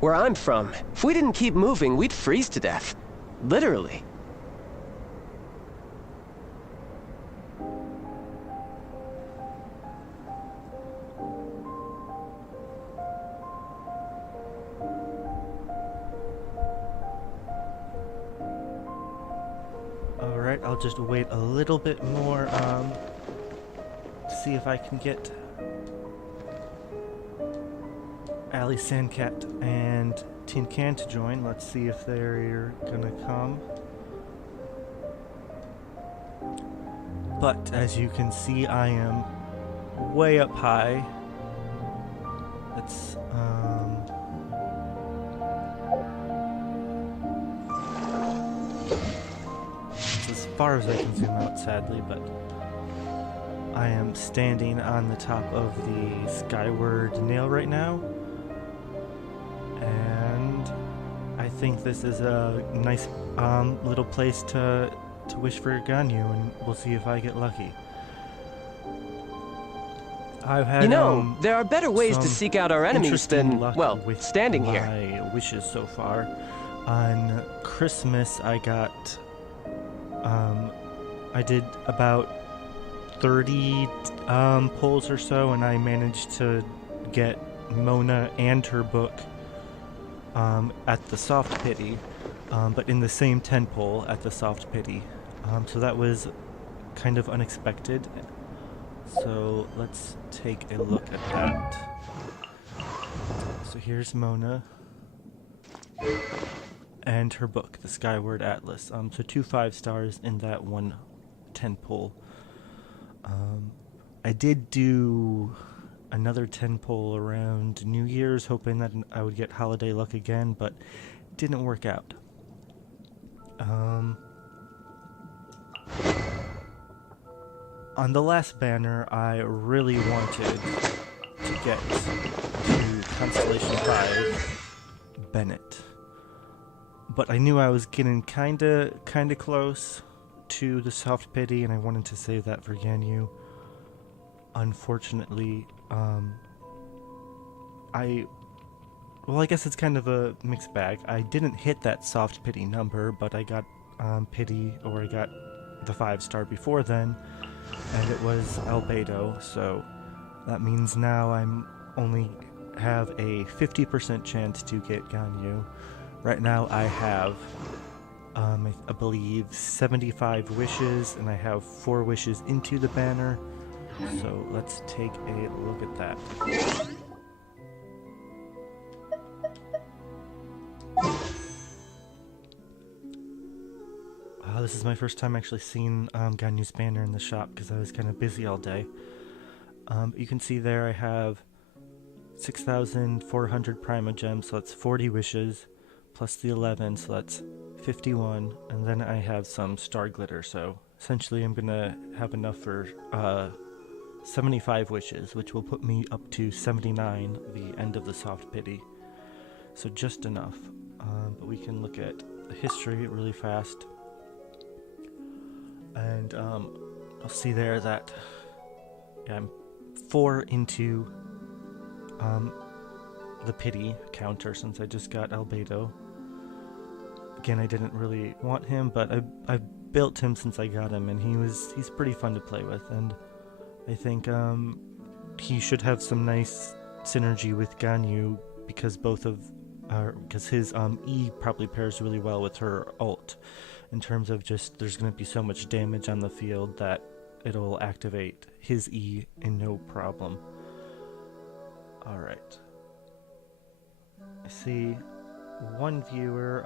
Where I'm from, if we didn't keep moving, we'd freeze to death. Literally. Alright, I'll just wait a little bit more, to see if I can get Ali Sandcat and Tin Can to join. Let's see if they're gonna come. But as you can see, I am way up high. Let's it's as far as I can zoom out, sadly, but I am standing on the top of the skyward nail right now, and I think this is a nice little place to wish for Ganyu, and we'll see if I get lucky. I've had, You know, there are better ways to seek out our enemies than, well, standing here. My wishes so far. On Christmas, I got, I did about 30 pulls or so, and I managed to get Mona and her book at the soft pity, but in the same 10 pull at the soft pity. So that was kind of unexpected. So let's take a look at that. So here's Mona and her book, The Skyward Atlas. So 2 5 stars in that one 10 pull. I did do another 10 pull around New Year's, hoping that I would get holiday luck again, but it didn't work out. On the last banner, I really wanted to get to Constellation 5, Bennett. But I knew I was getting kinda close to the soft pity, and I wanted to save that for Ganyu. Unfortunately, I guess it's kind of a mixed bag. I didn't hit that soft pity number, but I got pity, or I got the 5-star before then, and it was Albedo, so that means now I'm only have a 50% chance to get Ganyu. Right now I have, I believe 75 wishes, and I have 4 wishes into the banner, so let's take a look at that. This is my first time actually seeing Ganyu's banner in the shop because I was kind of busy all day. You can see there I have 6,400 Prima Gems, so that's 40 wishes, plus the 11, so that's 51, and then I have some Star Glitter, so essentially I'm gonna have enough for 75 wishes, which will put me up to 79, the end of the soft pity. So just enough. But we can look at the history really fast. And I'll see there that I'm 4 into the pity counter since I just got Albedo. Again, I didn't really want him, but I built him since I got him, and he's pretty fun to play with, and I think he should have some nice synergy with Ganyu because because his E probably pairs really well with her ult. In terms of just, there's going to be so much damage on the field that it'll activate his E in no problem. Alright. I see one viewer,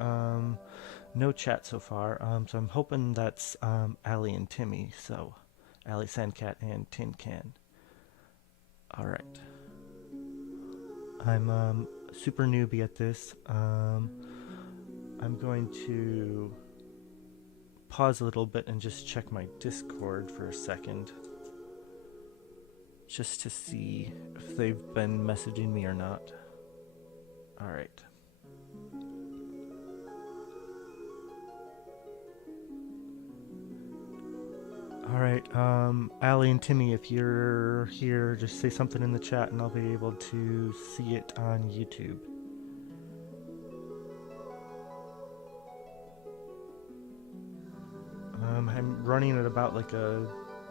no chat so far, so I'm hoping that's Ali and Timmy, so Ali Sandcat and Tin Can. Alright. I'm super newbie at this. I'm going to pause a little bit and just check my Discord for a second, just to see if they've been messaging me or not. Alright. Alright, Ali and Timmy, if you're here, just say something in the chat and I'll be able to see it on YouTube. I'm running at about like a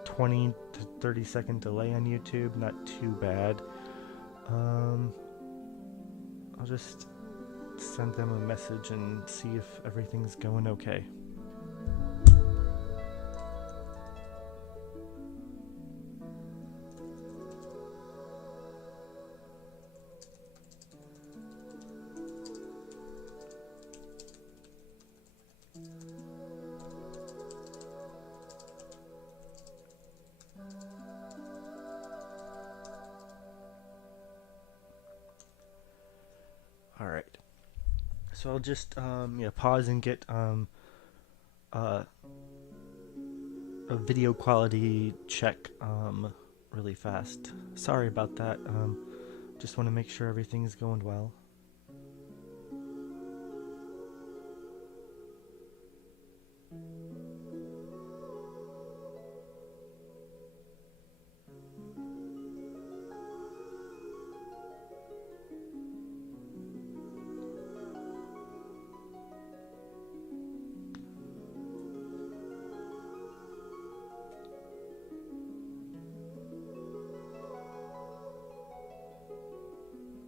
20 to 30 second delay on YouTube, not too bad. I'll just send them a message and see if everything's going okay. All right. So I'll just pause and get a video quality check really fast. Sorry about that. Just want to make sure everything's going well.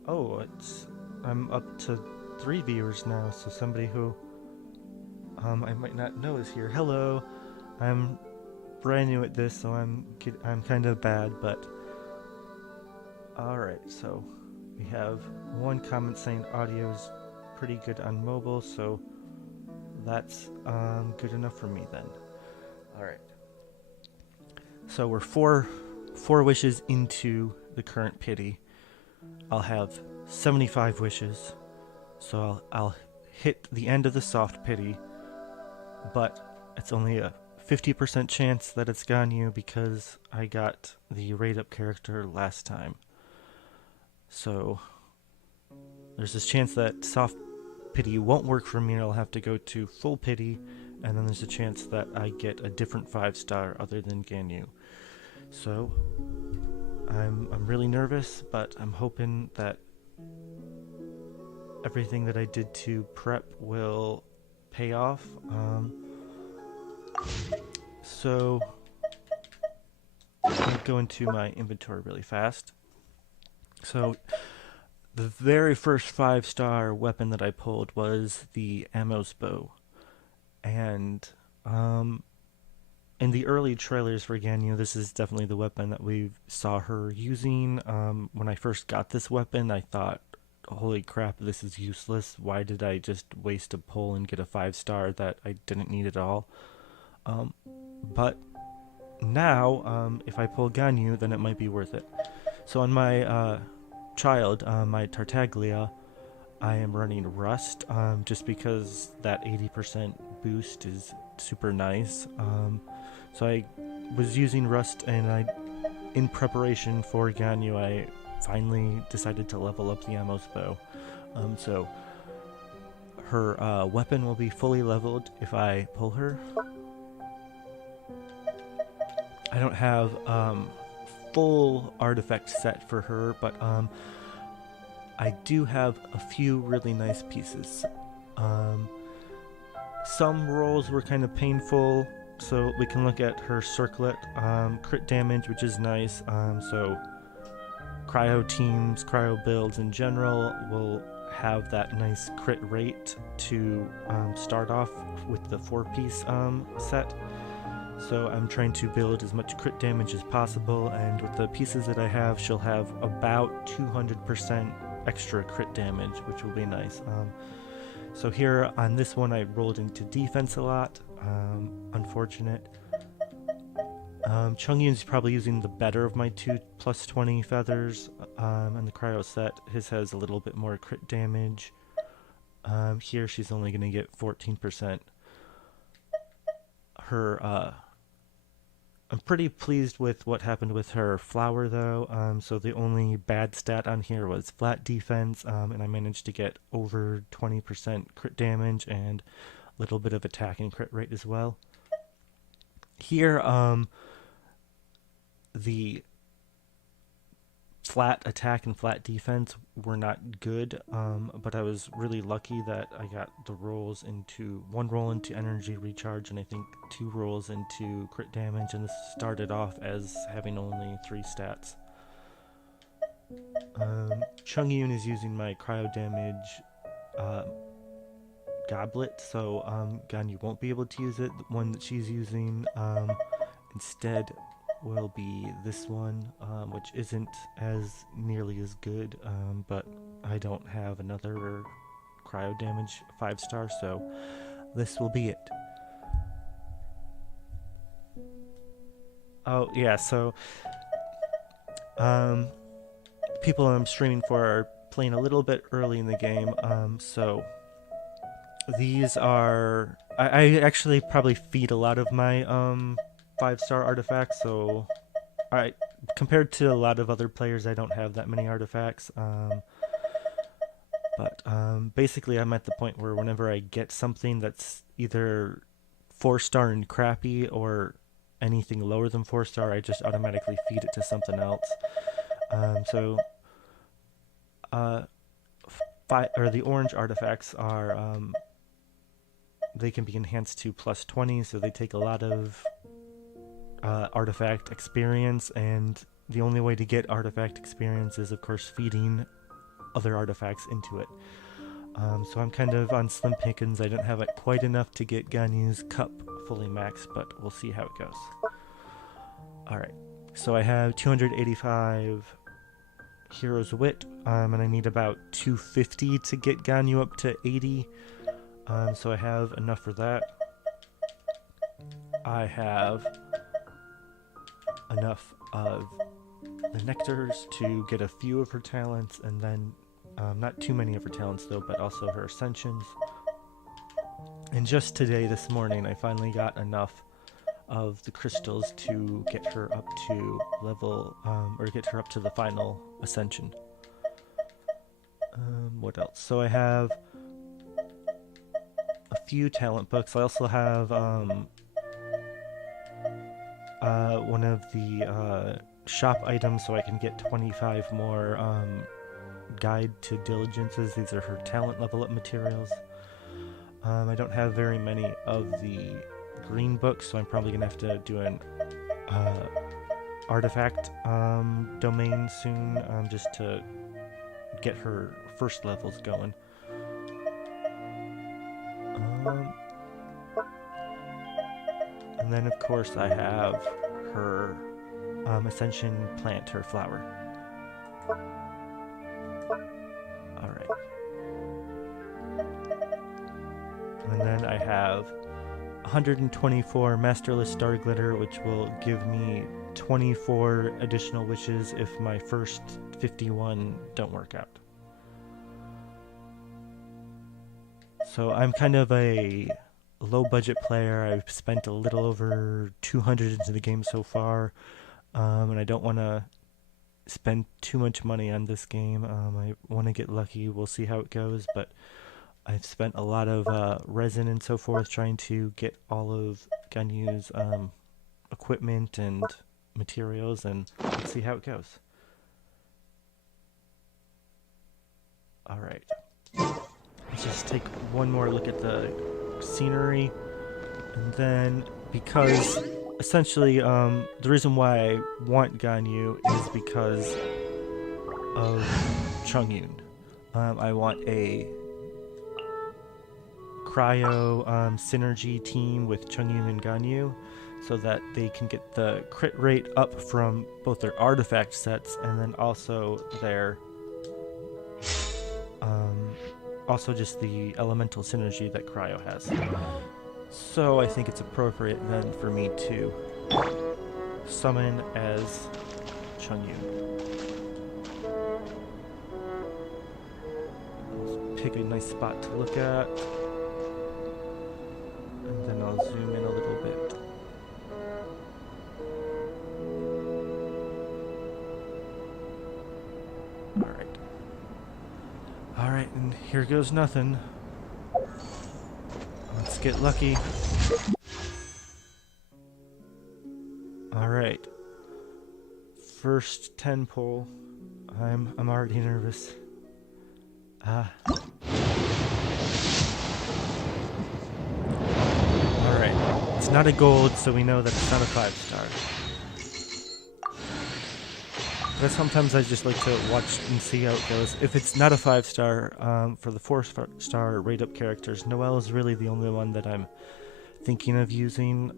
Oh, I'm up to 3 viewers now, so somebody who I might not know is here. Hello, I'm brand new at this, so I'm kind of bad, but alright, so we have one comment saying audio's pretty good on mobile, so that's good enough for me then. Alright. So we're four wishes into the current pity. I'll have 75 wishes, so I'll hit the end of the soft pity, but it's only a 50% chance that it's Ganyu because I got the rate up character last time. So there's this chance that soft pity won't work for me and I'll have to go to full pity, and then there's a chance that I get a different 5-star other than Ganyu. So I'm really nervous, but I'm hoping that everything that I did to prep will pay off. So I'll go into my inventory really fast. So the very first 5-star weapon that I pulled was the Amos bow, and in the early trailers for Ganyu, this is definitely the weapon that we saw her using. When I first got this weapon, I thought, holy crap, this is useless. Why did I just waste a pull and get a 5-star that I didn't need at all? But now, if I pull Ganyu, then it might be worth it. So on my child, my Tartaglia, I am running Rust, just because that 80% boost is super nice. So I was using Rust, and in preparation for Ganyu, I finally decided to level up the Amos bow. So her weapon will be fully leveled if I pull her. I don't have full artifact set for her, but I do have a few really nice pieces. Some rolls were kind of painful, so we can look at her circlet, crit damage, which is nice. So cryo teams, cryo builds in general will have that nice crit rate to start off with the 4-piece set. So I'm trying to build as much crit damage as possible, and with the pieces that I have, she'll have about 200% extra crit damage, which will be nice. So here on this one, I rolled into defense a lot. Unfortunate. Chungyun's probably using the better of my 2 plus 20 feathers on the cryo set. His has a little bit more crit damage. Here she's only going to get 14%. Her I'm pretty pleased with what happened with her flower, though. So the only bad stat on here was flat defense, and I managed to get over 20% crit damage and a little bit of attack and crit rate as well. Here, the flat attack and flat defense were not good, but I was really lucky that I got the rolls into one roll into energy recharge, and I think 2 rolls into crit damage, and this started off as having only 3 stats. Chungyun is using my cryo damage goblet, so Ganyu won't be able to use it. The one that she's using instead will be this one, which isn't as nearly as good, but I don't have another cryo damage 5-star, so this will be it. Oh yeah, so people I'm streaming for are playing a little bit early in the game, so these are I actually probably feed a lot of my 5-star artifacts, so compared to a lot of other players, I don't have that many artifacts, but basically I'm at the point where whenever I get something that's either 4-star and crappy or anything lower than 4-star, I just automatically feed it to something else. The orange artifacts are they can be enhanced to +20, so they take a lot of artifact experience, and the only way to get artifact experience is of course feeding other artifacts into it. So I'm kind of on slim pickings. I don't have it quite enough to get Ganyu's cup fully maxed, but we'll see how it goes. Alright, so I have 285 Hero's Wit, and I need about 250 to get Ganyu up to 80, so I have enough for that. I have enough of the nectars to get a few of her talents, and then not too many of her talents though, but also her ascensions. And just today, this morning, I finally got enough of the crystals to get her up to level, or get her up to the final ascension. What else? So I have a few talent books. I also have one of the shop items, so I can get 25 more guide to diligences. These are her talent level up materials. I don't have very many of the green books, so I'm probably gonna have to do an artifact domain soon, just to get her first levels going. And then of course I have her ascension plant, her flower. Alright. And then I have 124 Masterless Star Glitter, which will give me 24 additional wishes if my first 51 don't work out. So I'm kind of a low budget player. I've spent a little over 200 into the game so far, and I don't want to spend too much money on this game. I want to get lucky. We'll see how it goes, but I've spent a lot of resin and so forth trying to get all of Ganyu's equipment and materials, and let's see how it goes. Alright. Let's just take one more look at the scenery, and then, because essentially the reason why I want Ganyu is because of Chungyun. I want a cryo synergy team with Chungyun and Ganyu, so that they can get the crit rate up from both their artifact sets and then also their also just the elemental synergy that cryo has. So I think it's appropriate then for me to summon as Chungyun. Let's pick a nice spot to look at, and then I'll zoom in a little bit. Alright, and here goes nothing. Let's get lucky. Alright. First 10 pull. I'm already nervous. Alright. It's not a gold, so we know that it's not a 5-star. But sometimes I just like to watch and see how it goes. If it's not a 5-star, for the 4-star rate-up characters, Noelle is really the only one that I'm thinking of using.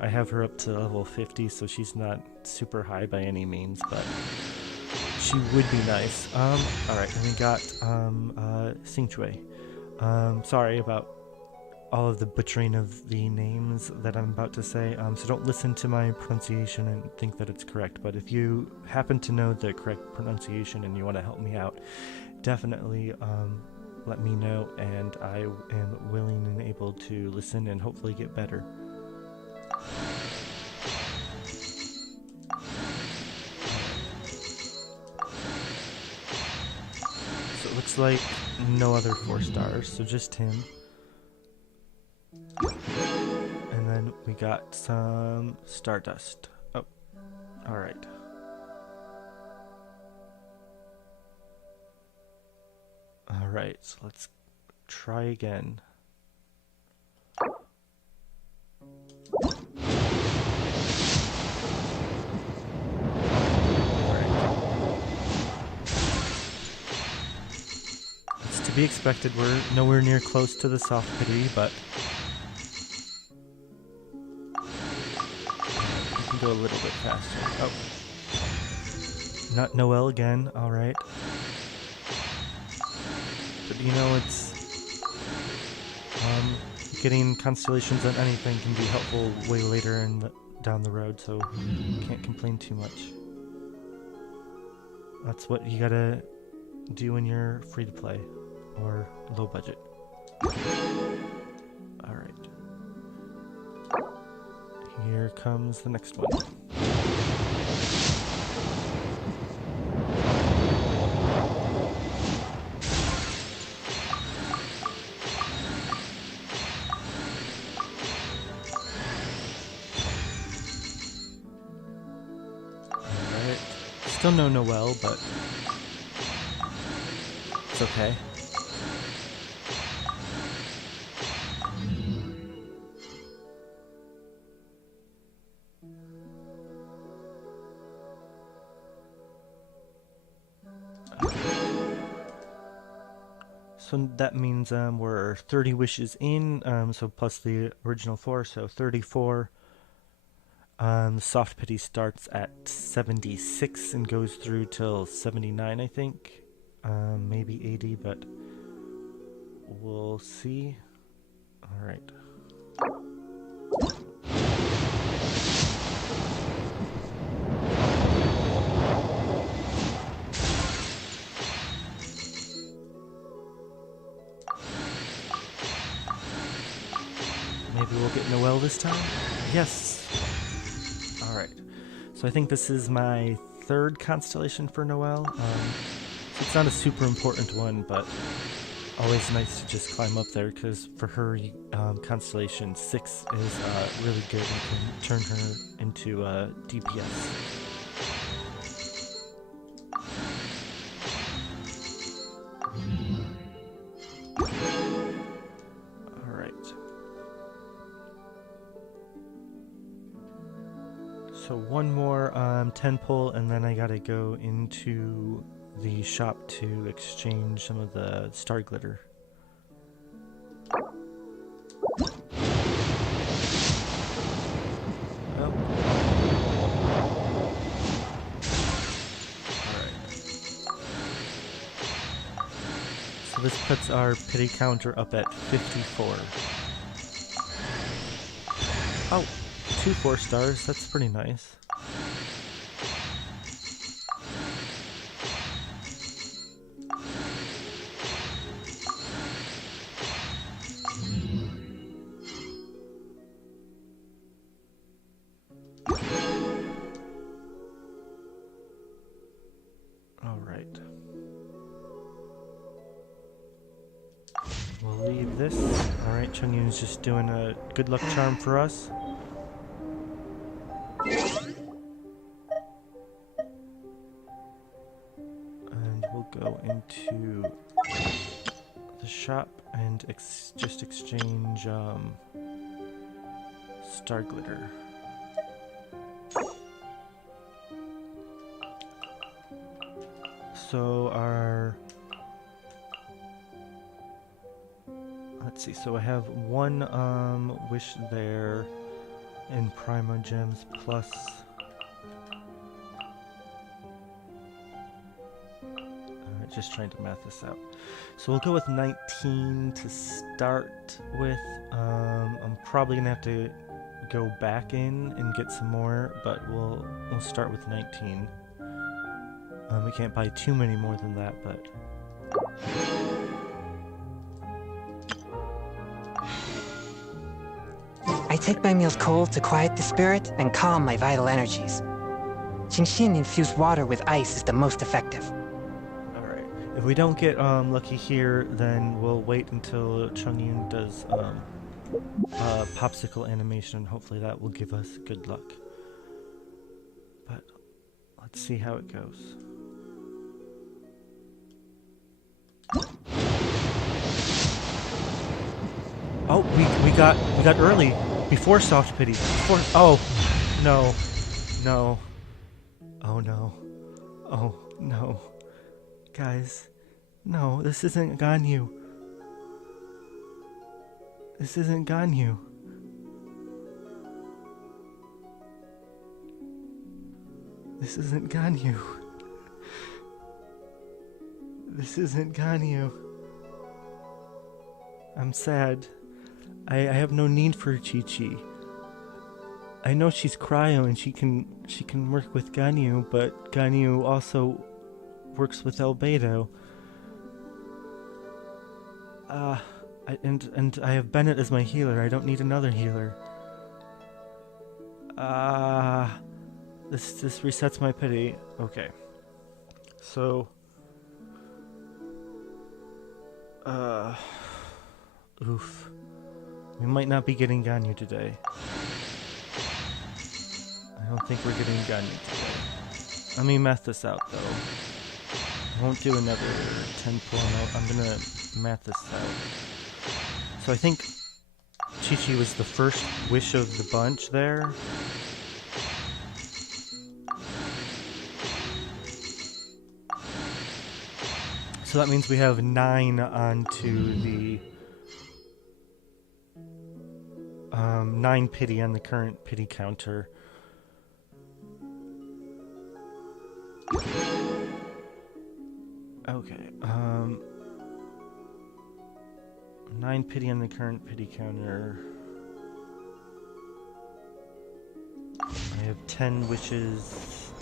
I have her up to level 50, so she's not super high by any means, but she would be nice. Alright, and we got, Sing Chui. Sorry about all of the butchering of the names that I'm about to say, so don't listen to my pronunciation and think that it's correct, but if you happen to know the correct pronunciation and you want to help me out, definitely, let me know, and I am willing and able to listen and hopefully get better. So it looks like no other 4-stars, so just him. And then we got some Stardust. Oh, alright. Alright, so let's try again. It's to be expected. We're nowhere near close to the soft pity, but we can go a little bit faster. Oh. Not Noelle again, alright. But you know, it's getting constellations on anything can be helpful way later down the road, so can't complain too much. That's what you gotta do when you're free to play or low budget. Alright. Here comes the next one. Still no Noelle, but it's okay. So that means we're 30 wishes in, so plus the original 4, so 34. The soft pity starts at 76 and goes through till 79, I think. Maybe 80, but we'll see. Alright. Maybe we'll get Noelle this time? Yes! Alright, so I think this is my 3rd constellation for Noelle. It's not a super important one, but always nice to just climb up there, because for her, constellation 6 is really good and can turn her into DPS. So one more 10 pull, and then I gotta go into the shop to exchange some of the star glitter. Oh. Alright. So this puts our pity counter up at 54. Oh! 2 4-stars, that's pretty nice. Alright. We'll leave this. Alright, Chungyun's just doing a good luck charm for us. go into the shop and just exchange star glitter. So let's see, so I have one wish there in Primo Gems plus just trying to math this out. So we'll go with 19 to start with. I'm probably gonna have to go back in and get some more, but we'll start with 19. We can't buy too many more than that, but I take my meals cold to quiet the spirit and calm my vital energies. Xingxin infused water with ice is the most effective. alright. If we don't get lucky here, then we'll wait until Chongyun does popsicle animation. Hopefully that will give us good luck. But let's see how it goes. Oh, we got early before soft pity. Oh no. Oh no. Oh no. Guys, no, this isn't Ganyu. This isn't Ganyu. This isn't Ganyu. This isn't Ganyu. I'm sad. I have no need for Chi-Chi. I know she's cryo and she can work with Ganyu, but Ganyu also works with Albedo. And I have Bennett as my healer. I don't need another healer. This resets my pity. Okay. So oof. We might not be getting Ganyu today. I don't think we're getting Ganyu today. Let me math this out though. I won't do another 10 pull. I'm gonna math this out. So I think Chi-Chi was the first wish of the bunch there. So that means we have 9 onto the 9 pity on the current pity counter. Okay, 9 pity on the current pity counter. I have 10 wishes.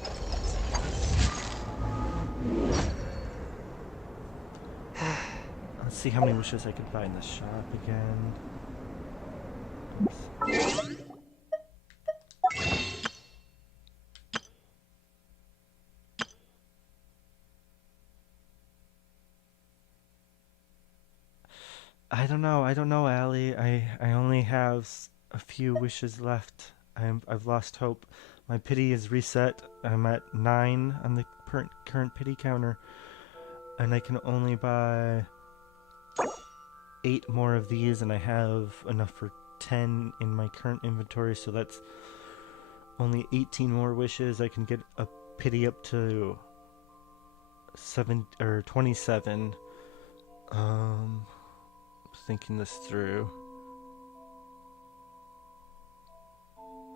Let's see how many wishes I could buy in the shop again. I don't know, Allie. I only have a few wishes left. I've lost hope. My pity is reset. I'm at 9 on the current pity counter, and I can only buy 8 more of these, and I have enough for 10 in my current inventory, so that's only 18 more wishes. I can get a pity up to 27. Thinking this through.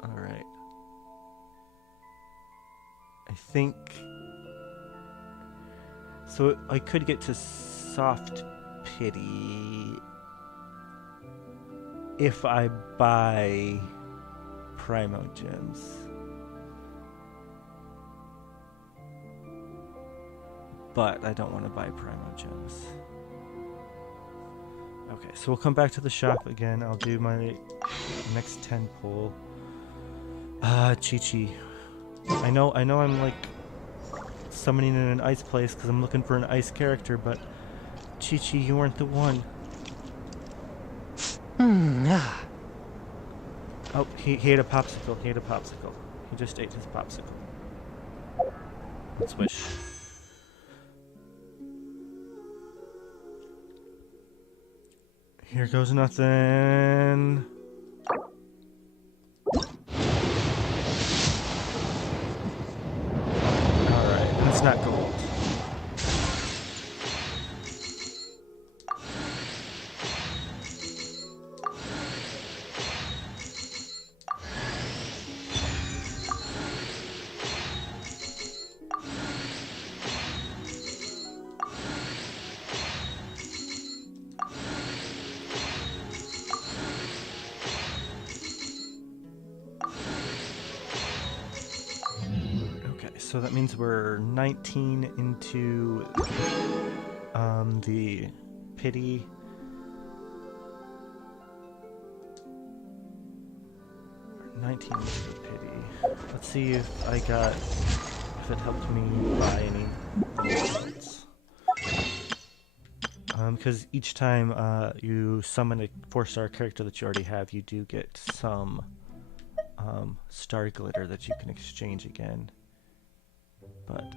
Alright. I think so I could get to soft pity if I buy Primo Gems. But I don't want to buy Primo Gems. Okay, so we'll come back to the shop again. I'll do my next 10 pull. Chi-Chi. I know I'm like summoning in an ice place because I'm looking for an ice character, but Chi-Chi, you weren't the one. Oh, he ate a popsicle. He He just ate his popsicle. Let's wish. Here goes nothing. Alright, and it's not gold. So that means we're 19 into the pity. We're 19 into the pity. Let's see if it helped me buy any rewards. Because each time you summon a 4-star character that you already have, you do get some star glitter that you can exchange again. But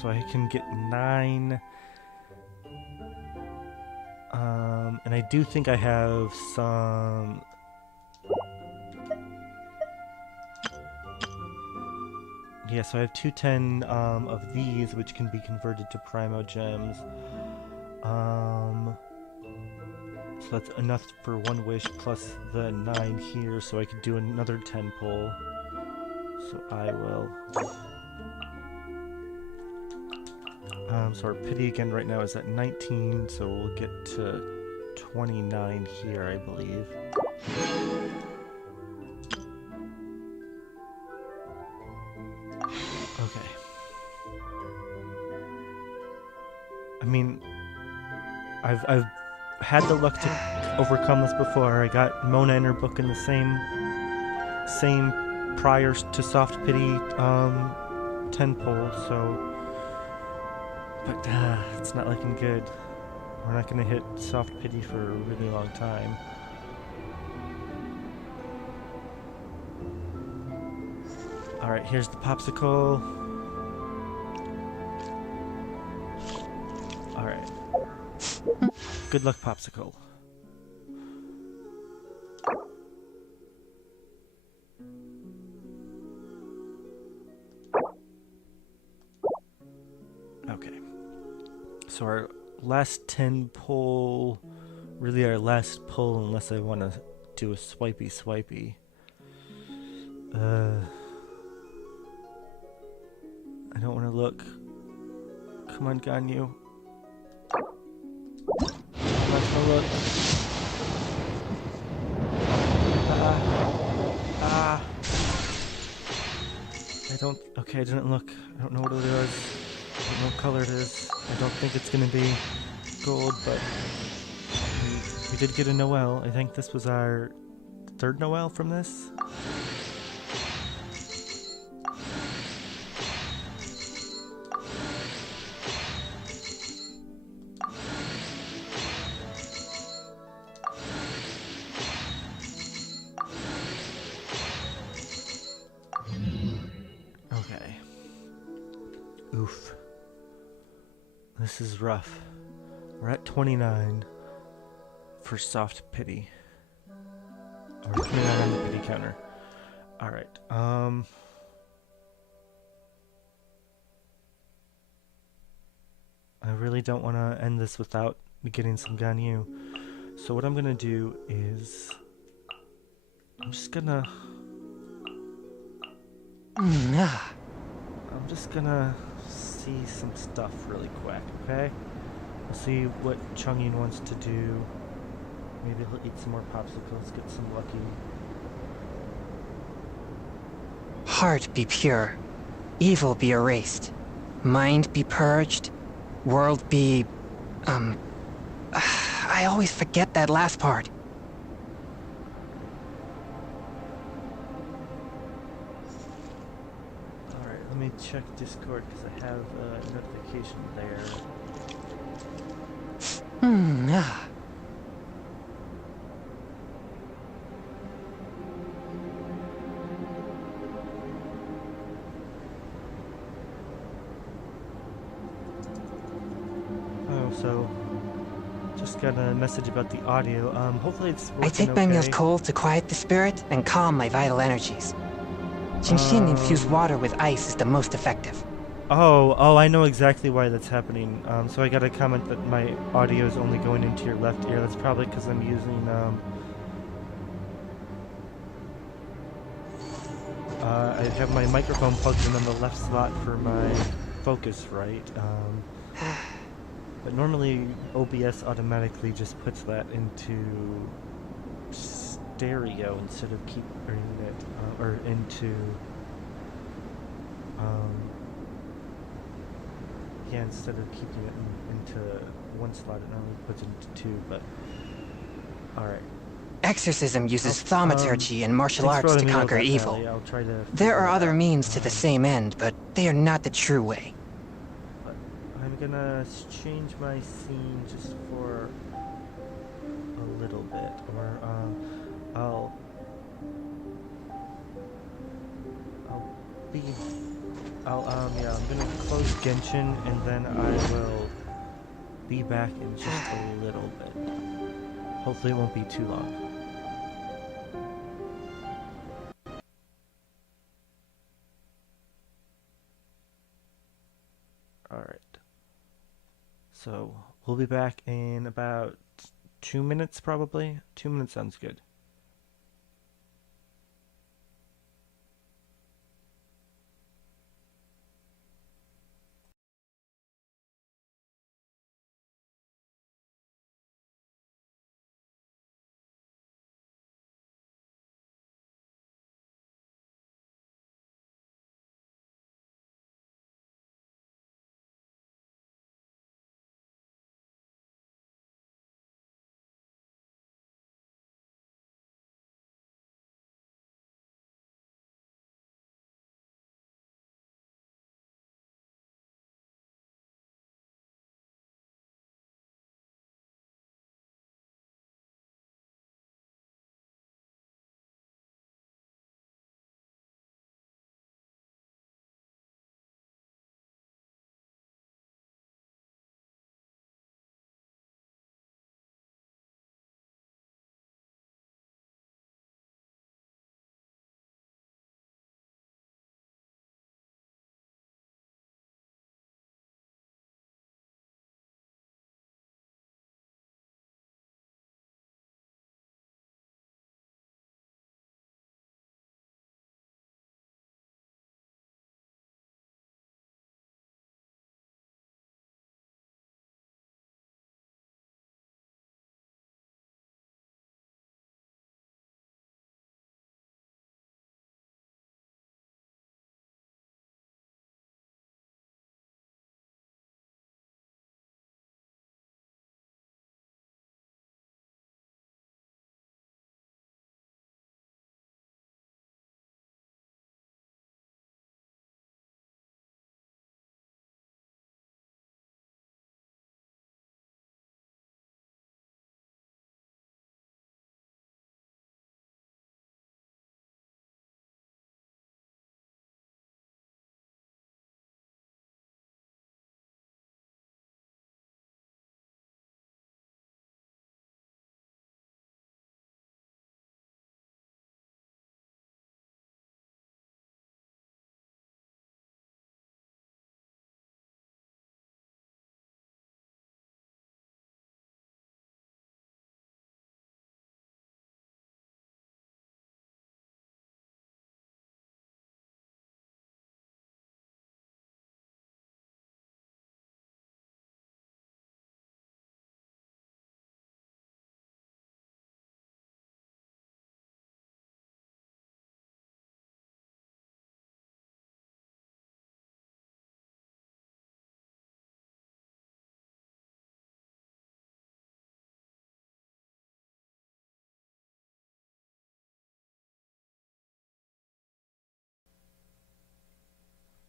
so I can get 9, and I do think I have some. Yeah, so I have 210 of these, which can be converted to Primo Gems. So that's enough for 1 wish plus the 9 here, so I could do another 10 pull. So I will. So our pity again right now is at 19, so we'll get to 29 here, I believe. Okay. I mean, I've had the luck to overcome this before. I got Mona in her book in the same prior to soft pity 10 pull, so but it's not looking good. We're not gonna hit soft pity for a really long time. Alright, here's the popsicle. Alright. Good luck, popsicle. Okay. So our last 10 pull, really our last pull unless I want to do a swipey. I don't want to look. Come on, Ganyu. I'm not gonna look. Okay, I didn't look. I don't know what it is. I don't know what color it is. I don't think it's gonna be gold, but we did get a Noel. I think this was our 3rd Noel from this. Okay. Oof. This is rough. We're at 29 for soft pity. Or 29 on the pity counter. Alright, I really don't want to end this without getting some Ganyu. So what I'm gonna do is I'm just gonna see some stuff really quick, okay? We'll see what Chungin wants to do. Maybe he'll eat some more popsicles, get some lucky. Heart be pure, evil be erased, mind be purged, world be... I always forget that last part. Alright, let me check Discord because I have a notification there. Oh, so Just got a message about the audio. Hopefully it's working I take okay. Banyu's coal to quiet the spirit and calm my vital energies. Shinshin infused water with ice is the most effective. Oh, I know exactly why that's happening. So I got a comment that my audio is only going into your left ear. That's probably because I'm using, I have my microphone plugged in on the left slot for my focus, right? But normally OBS automatically just puts that into stereo instead of keeping it, or into, yeah, instead of keeping it into one slot, it normally puts it into two, but alright. Exorcism uses thaumaturgy and martial arts to conquer evil. I'll try to There are figure it other out. means to the same end, but they are not the true way. But I'm gonna change my scene just for a little bit, or yeah, I'm gonna close Genshin and then I will be back in just a little bit. Hopefully it won't be too long. Alright. So, we'll be back in about 2 minutes probably. 2 minutes sounds good.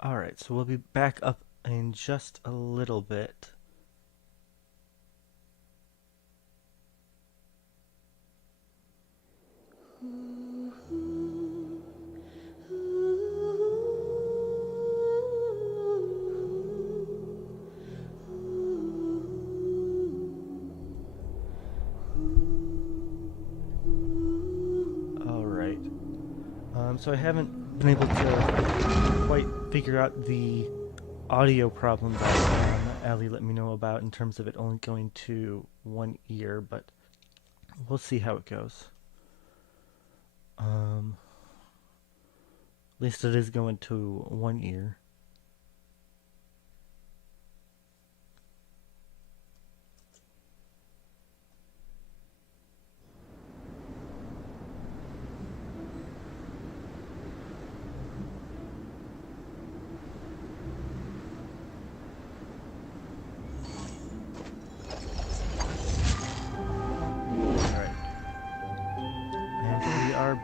Alright, so we'll be back up in just a little bit. So I haven't been able to quite figure out the audio problem that Allie let me know about in terms of it only going to one ear, but we'll see how it goes. At least it is going to one ear.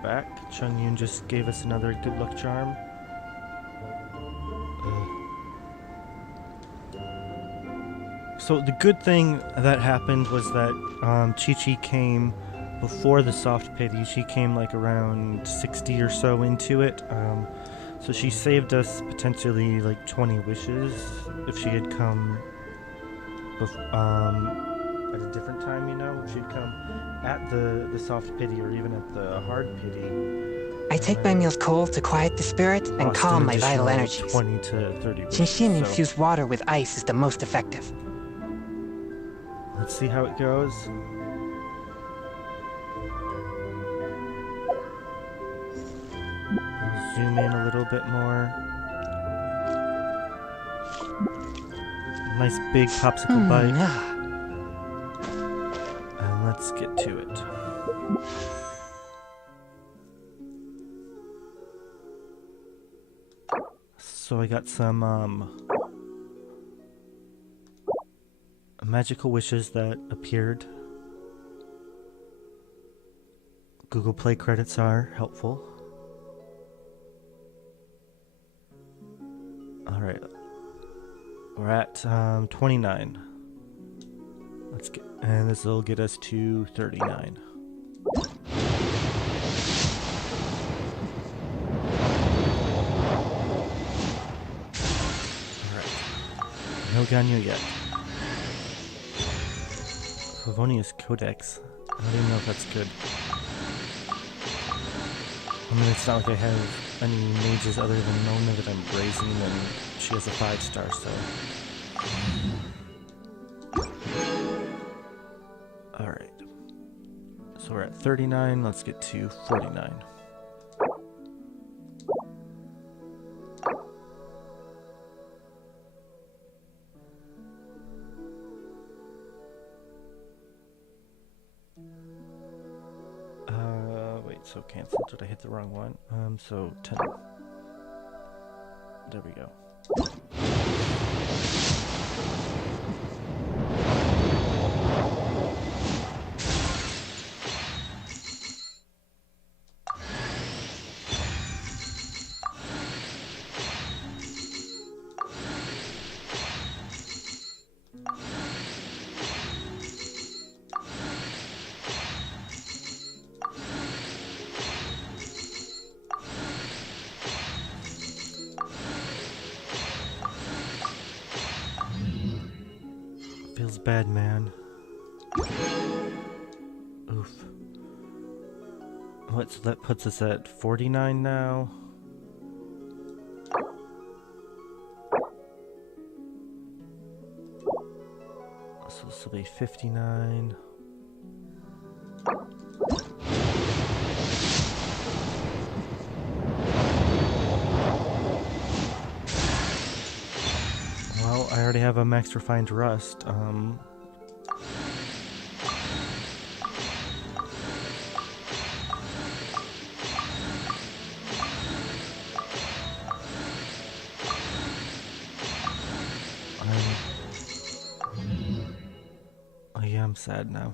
Back. Chung-Yoon just gave us another good luck charm. So the good thing that happened was that Chi-Chi came before the soft pity. She came like around 60 or so into it. So she saved us potentially like 20 wishes if she had come at a different time, you know? If she'd come at the soft pity or even at the hard pity. I take my meals cold to quiet the spirit and calm my vital energies. 20 to 30 wishes. Shinshin-infused water with ice is the most effective. Let's see how it goes. We'll zoom in a little bit more. Nice big popsicle bite. And let's get to it. So I got some magical wishes that appeared. Google Play credits are helpful. Alright. We're at 29. Let's get, and this will get us to 39. Alright. No Ganyu yet. Favonius Codex. I don't even know if that's good. I mean, it's not like I have any mages other than Nona that I'm raising, and she has a 5-star, so... Alright. So we're at 39, let's get to 49. Wait, so cancel. Did I hit the wrong one? So 10. There we go. Feels bad, man. Oof. So that puts us at 49 now. So this will be 59. Well, I already have a max refined rust. Oh yeah, I'm sad now.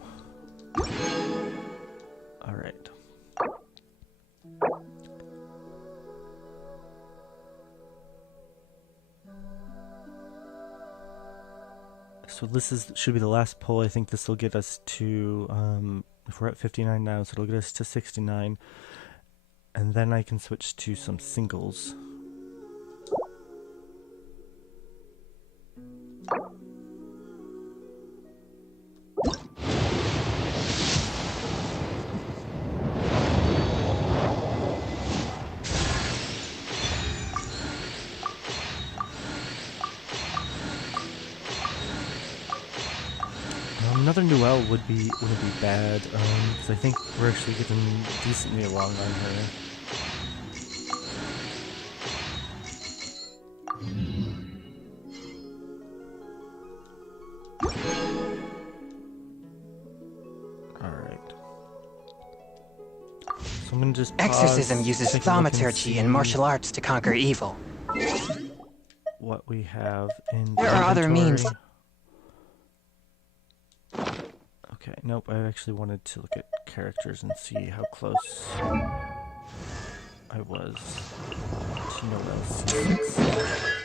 Alright. So this should be the last pull. I think this will get us to, if we're at 59 now, so it'll get us to 69. And then I can switch to some singles. Another Noelle wouldn't be bad, because I think we're actually getting decently along on her. Alright. So I'm gonna just pause, Exorcism uses take a look and thaumaturgy see and martial arts to conquer evil. what we have in There are other means. Okay, nope, I actually wanted to look at characters and see how close I was to Noelle's C6.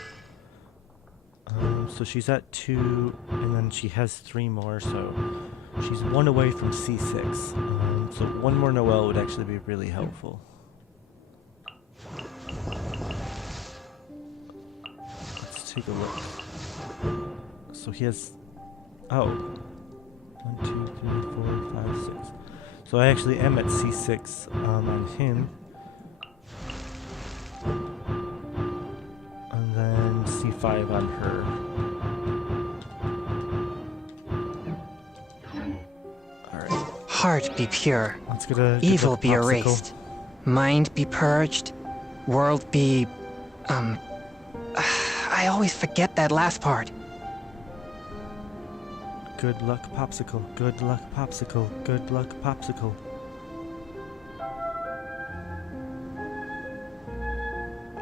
So she's at 2, and then she has 3 more, so she's 1 away from C6. So 1 more Noelle would actually be really helpful. Let's take a look. So he has... Oh. 1, 2, 3, 4, 5, 6. So I actually am at C6 on him. And then C5 on her. Alright. Heart be pure. Let's get a Evil be popsicle. erased. Mind be purged. World be... I always forget that last part. Good luck, popsicle. Good luck, popsicle. Good luck, popsicle.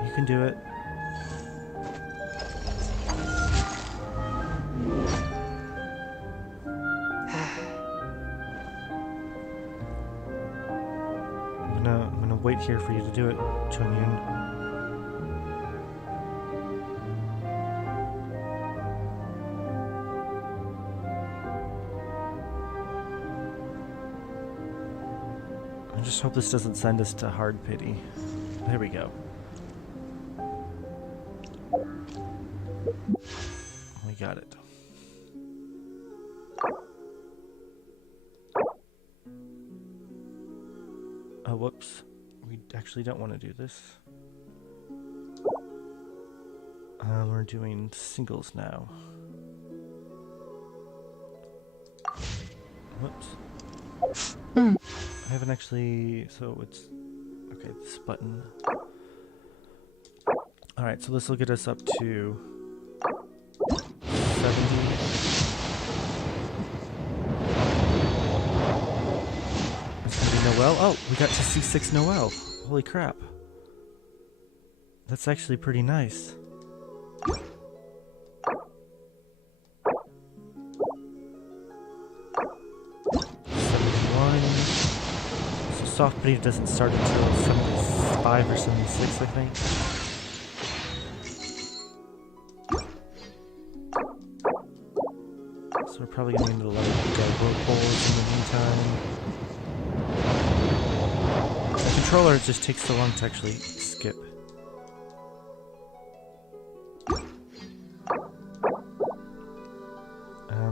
You can do it. I'm gonna wait here for you to do it, Chungyun. I just hope this doesn't send us to hard pity. There we go. We got it. Oh, whoops. We actually don't want to do this. We're doing singles now. Whoops. I haven't actually... So it's... Okay, this button. Alright, so this will get us up to... 70. Noelle? Oh, we got to C6 Noelle. Holy crap. That's actually pretty nice. So soft pity doesn't start until 75 or 76, I think. So we're probably going to need a lot of whirlpools in the meantime. The controller just takes so long to actually skip.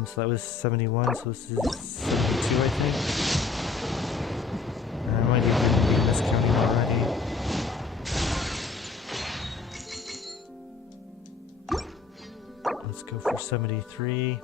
So that was 71, so this is 72, I think. I might even be miscounting already. Let's go for 73.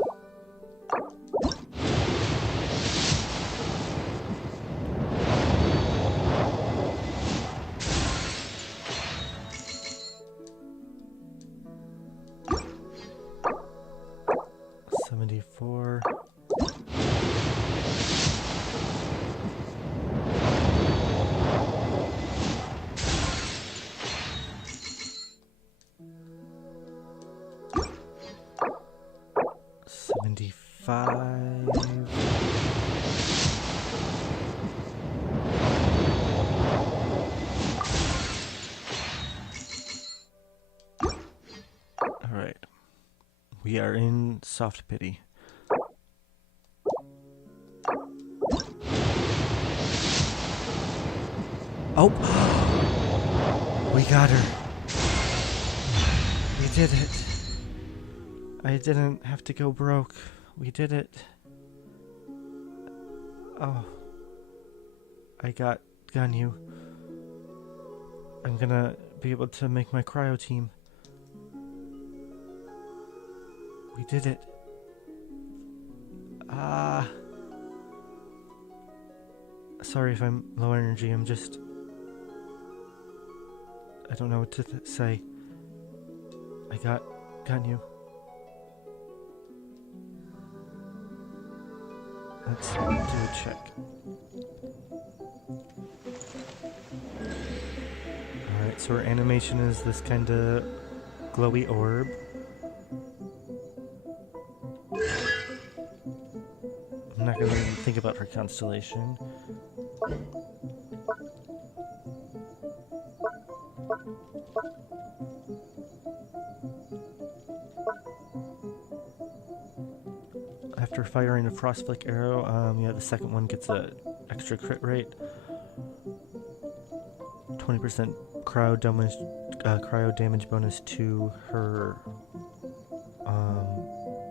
Alright. We are in soft pity. Oh! We got her. We did it. I didn't have to go broke. We did it. Oh. I got Ganyu. I'm gonna be able to make my cryo team. We did it. Sorry if I'm low energy, I'm just... I don't know what to say. I got Ganyu. Let's do a check. Alright, so our animation is this kind of glowy orb. I'm not going to even think about her constellation. After firing a frost flick arrow, yeah, the second one gets a extra crit rate. 20% cryo damage bonus to her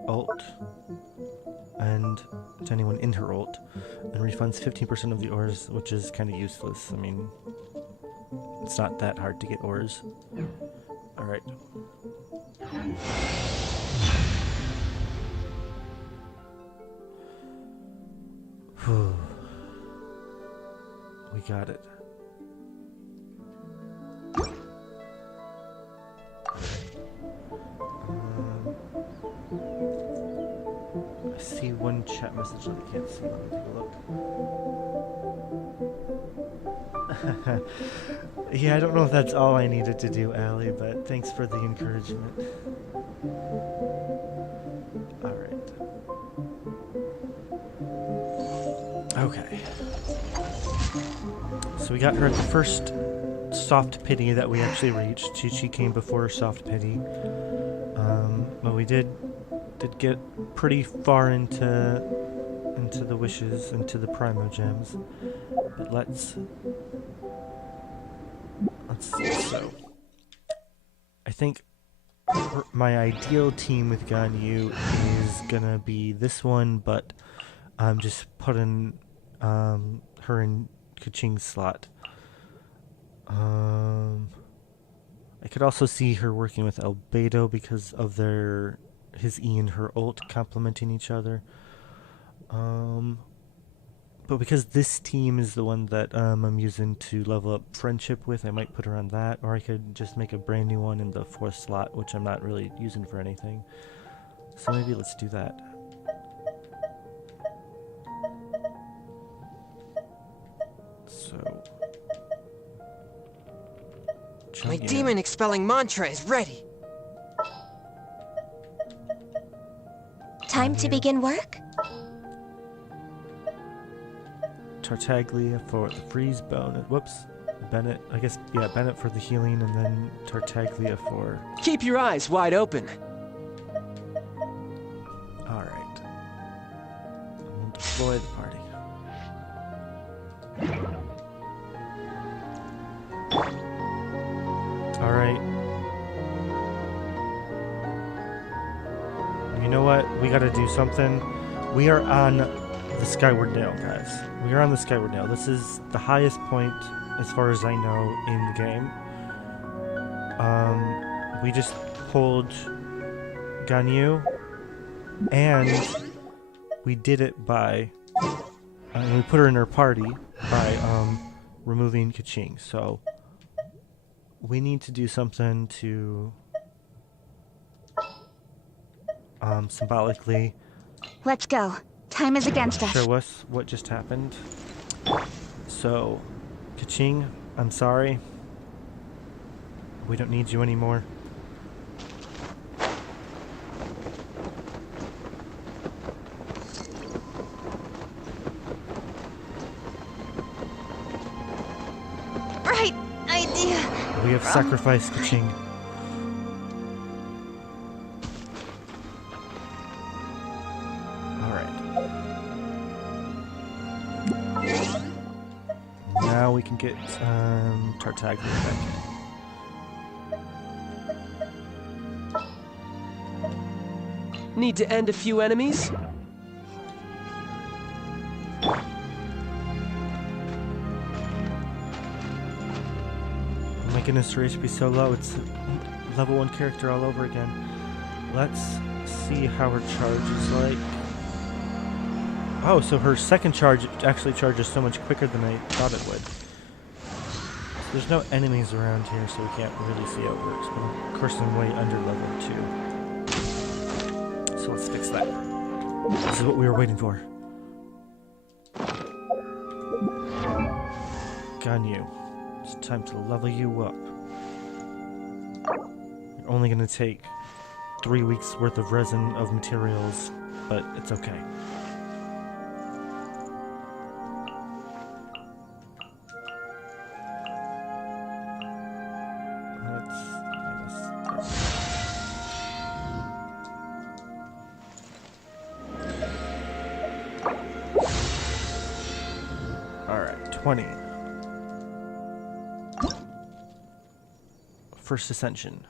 ult, and to anyone in her ult, and refunds 15% of the ores, which is kind of useless. I mean, it's not that hard to get ores. Alright. We got it. I see one chat message that I can't see. Let me take a look. Yeah, I don't know if that's all I needed to do, Allie, but thanks for the encouragement. Alright. Okay. So we got her at the first soft pity that we actually reached. She came before soft pity. But we did get pretty far into the wishes, into the primo gems. But let's see. So I think my ideal team with Ganyu is gonna be this one, but I'm just putting her in Kaching's slot. I could also see her working with Albedo because of his E and her ult complementing each other. But because this team is the one that I'm using to level up friendship with, I might put her on that, or I could just make a brand new one in the 4th slot, which I'm not really using for anything. So maybe let's do that. So... My demon expelling mantra is ready. Time to begin work? Tartaglia for the freeze bonus. Whoops. Bennett. I guess, yeah, Bennett for the healing, and then Tartaglia for... Keep your eyes wide open. Alright. We'll deploy the party. Alright. You know what? We gotta do something. We are on the Skyward Nail, guys. We are on the Skyward Nail. This is the highest point, as far as I know, in the game. We just pulled Ganyu, and we did it by... we put her in her party by removing Kaching. So we need to do something to symbolically... Let's go. Time is against us. Show us what just happened. So, Kaching, I'm sorry. We don't need you anymore. Right idea. We have sacrificed Kaching. Now we can get Tartaglia back in. Need to end a few enemies? Oh my goodness, her HP so low, it's level 1 character all over again. Let's see how her charge is like. Oh, so her second charge actually charges so much quicker than I thought it would. There's no enemies around here, so we can't really see how it works. But of course, I'm way under level 2. So let's fix that. This is what we were waiting for. Ganyu, it's time to level you up. You're only going to take 3 weeks worth of resin of materials, but it's okay. Alright, 20. First Ascension.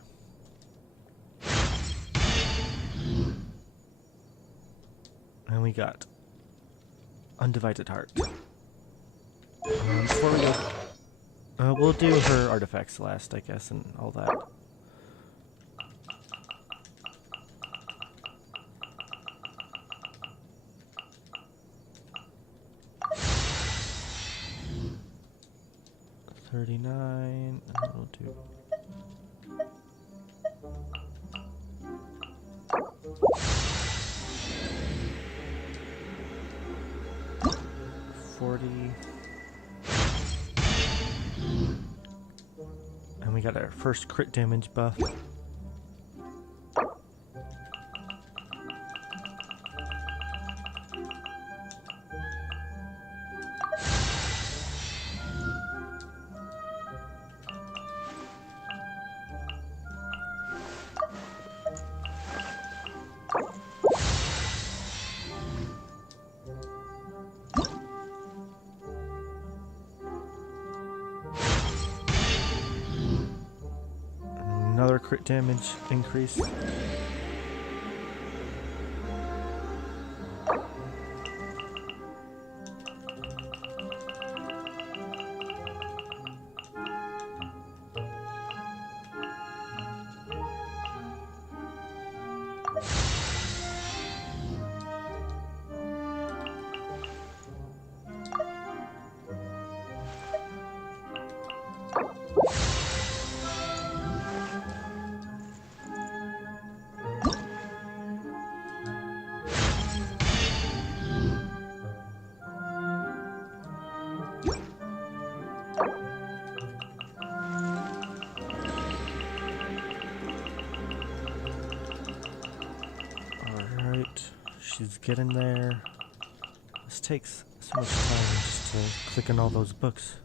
And we got Undivided Heart. Before we go, we'll do her artifacts last, I guess, and all that. $39, and we'll do $40, and we got our first crit damage buff. Another crit damage increase. She's getting there. This takes so much time just to click on all those books.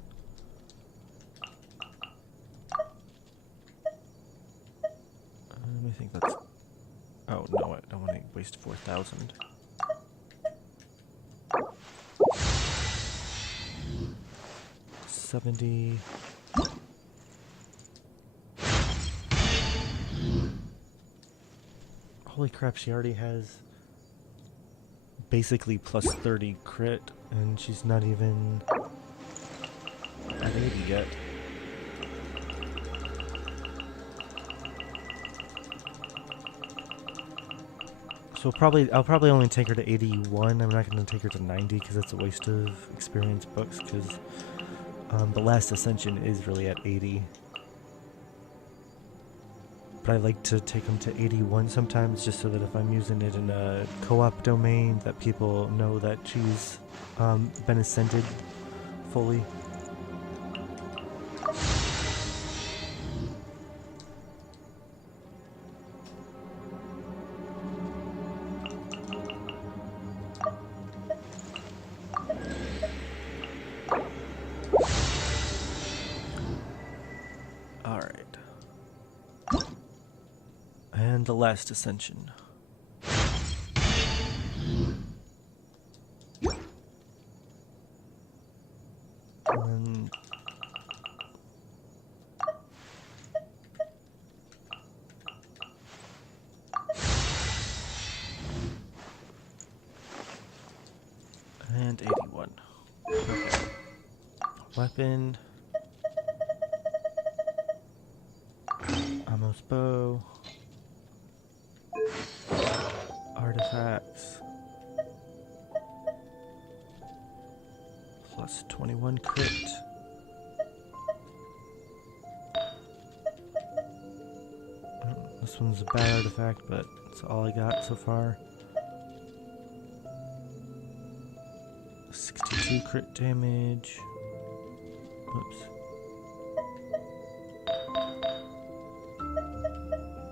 Let me think that's... Oh, no, I don't want to waste 4,000. $70. Holy crap, she already has basically plus 30 crit, and she's not even at 80 yet. So I'll probably only take her to 81. I'm not going to take her to 90 because that's a waste of experience books, because the last Ascension is really at 80. But I like to take them to 81 sometimes, just so that if I'm using it in a co-op domain, that people know that she's been ascended fully. And the last Ascension. And and 81. Okay. Weapon. Almost bow. Artifacts. plus 21 crit. This one's a bad artifact, but it's all I got so far. 62 crit damage. Whoops.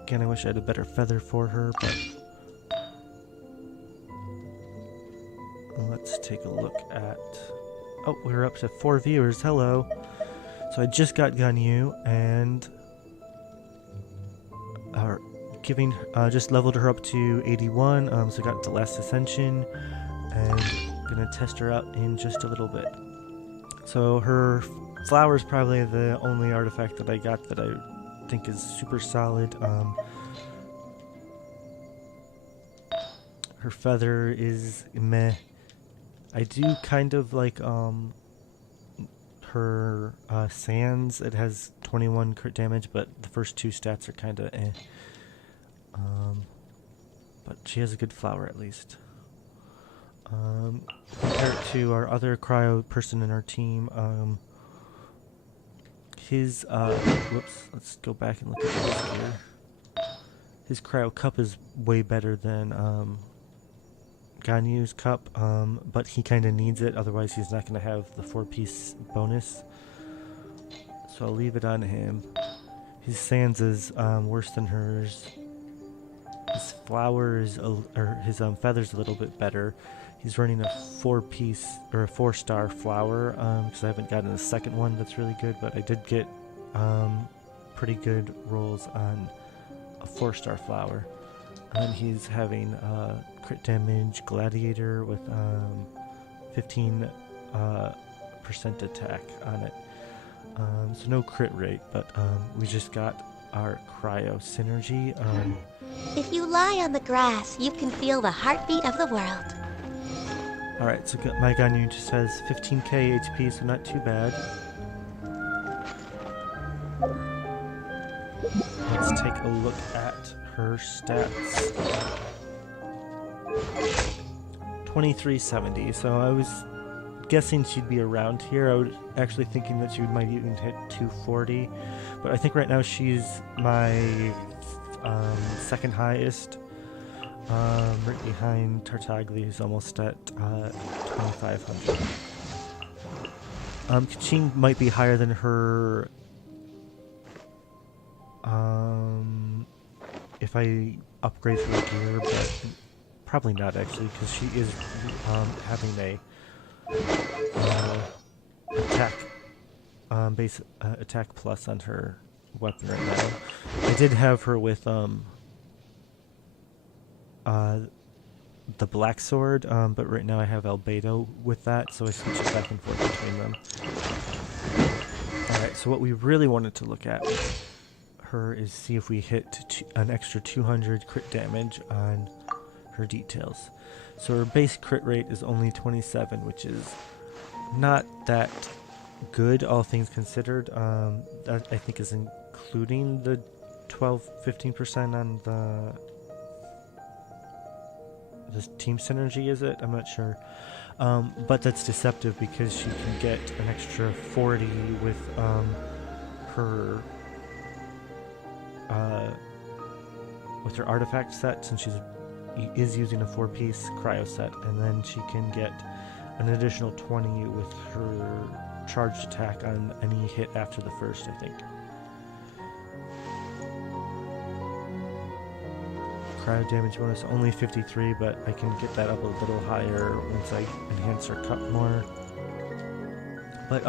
Again, I wish I had a better feather for her, but let's take a look at... Oh, we're up to 4 viewers. Hello. So I just got Ganyu, and just leveled her up to 81. So I got the last ascension, and gonna test her out in just a little bit. So her flower is probably the only artifact that I got that I think is super solid. Her feather is meh. I do kind of like her sands. It has 21 crit damage, but the first 2 stats are kind of eh. But she has a good flower at least. Compared to our other cryo person in our team, his whoops, let's go back and look at this here. His cryo cup is way better than Ganyu's cup, but he kind of needs it, otherwise he's not going to have the 4-piece bonus. So I'll leave it on him. His sands is worse than hers. His flower is, or his feather's a little bit better. He's running a 4-piece or a 4-star flower, because I haven't gotten a second one that's really good, but I did get pretty good rolls on a 4-star flower. And he's having crit damage gladiator with 15% attack on it. So no crit rate, but we just got our cryo synergy. If you lie on the grass, you can feel the heartbeat of the world. Alright, so my Ganyu just has 15k HP, so not too bad. Let's take a look at her stats. 2370, so I was guessing she'd be around here. I was actually thinking that she might even hit 240, but I think right now she's my second highest, right behind Tartaglia, who's almost at 2500. Kachin might be higher than her if I upgrade her gear, but probably not actually, because she is having a attack base attack plus on her weapon right now. I did have her with the black sword, but right now I have Albedo with that, so I switch it back and forth between them. Alright, so what we really wanted to look at her is see if we hit an extra 200 crit damage on her details. So her base crit rate is only 27, which is not that good, all things considered. That I think is including the 12-15% on the team synergy, is it? I'm not sure. But that's deceptive because she can get an extra 40 with her artifact set, since she is using a 4-piece cryo set, and then she can get an additional 20 with her charged attack on any hit after the first, I think. Cryo damage bonus only 53, but I can get that up a little higher once I enhance her cup more. But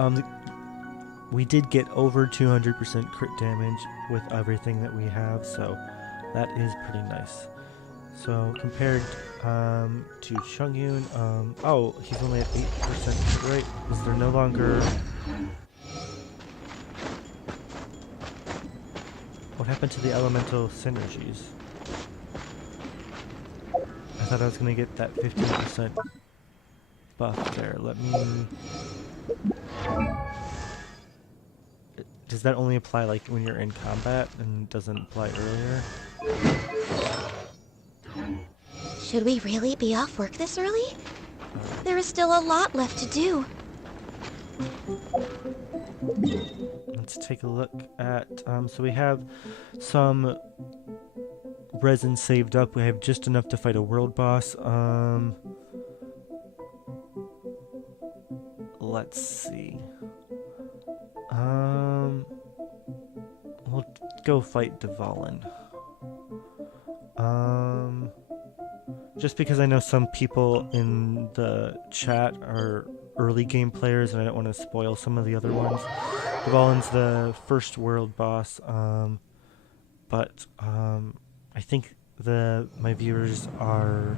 we did get over 200% crit damage with everything that we have, so that is pretty nice. So compared to Chungyun, oh, he's only at 8% crit rate. Is there no longer... What happened to the elemental synergies? I thought I was going to get that 15% buff there. Let me... Does that only apply like when you're in combat and doesn't apply earlier? Should we really be off work this early? There is still a lot left to do. Let's take a look at, so we have some resin saved up. We have just enough to fight a world boss. Let's see. We'll go fight Dvalin. Just because I know some people in the chat are early game players and I don't want to spoil some of the other ones. Dvalin's the first world boss, but I think my viewers are,